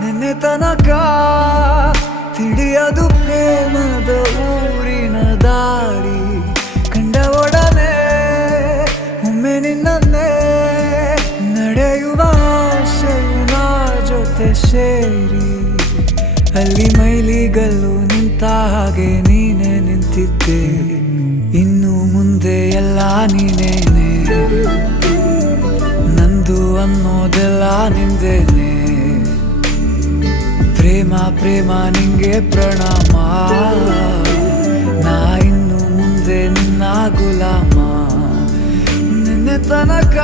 ನಿನ್ನೆ ತನಕ ತಿಳಿಯದು ಪ್ರೇಮದ ಊರಿನ ದಾರಿ. ಕಂಡ ಒಡನೆ ಒಮ್ಮೆ ನಿನ್ನೇ ನಡೆಯುವ ಆಸೆಯ ಜೊತೆ ಸೇರಿ, ಅಲ್ಲಿ ಮೈಲಿಗಲ್ಲು ನಿಂತ ಹಾಗೆ ನೀನೆ ನಿಂತಿದ್ದೆ. ಇನ್ನು ಮುಂದೆ ಎಲ್ಲ ನೀನೇನೆ, ನಂದು ಅನ್ನೋದೆಲ್ಲ ನಿಂದೇನೆ. ಪ್ರೇಮ ಪ್ರೇಮ ನಿಂಗೆ ಪ್ರಣಾಮ, ನಾ ಇನ್ನು ಮುಂದೆ ನಿನ್ನ ಗುಲಾಮ. ನಿನ್ನೆ ತನಕ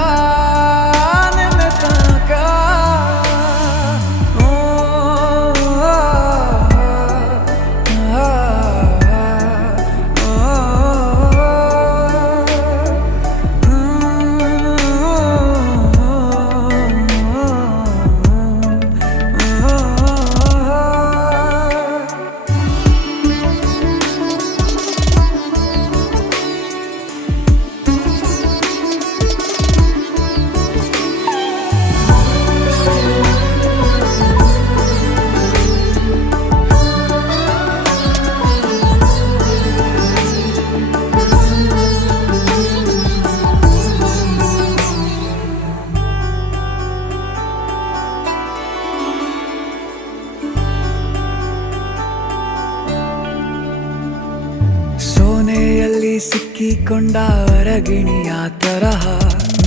ಸೋನೆಯಲ್ಲಿ ಸಿಕ್ಕಿಕೊಂಡ ಅರಗಿಣಿಯ ತರಹ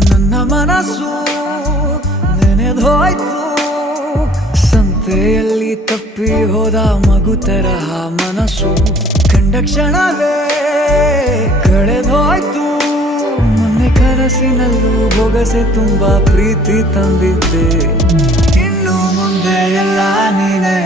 ನನ್ನ ಮನಸ್ಸು ನೆನೆದೋಯ್ತು. ಸಂತೆಯಲ್ಲಿ ತಪ್ಪಿ ಹೋದ ಮಗು ತರಹ ಮನಸ್ಸು ಕಂಡ ಕ್ಷಣವೇ ಕಳೆದೋಯ್ತು. ಮೊನ್ನೆ ಕನಸಿನಲ್ಲೂ ಬೊಗಸೆ ತುಂಬಾ ಪ್ರೀತಿ ತಂದಿದ್ದೆ. ಇನ್ನು ಮುಂದೆ ಎಲ್ಲ ನೀನೇ.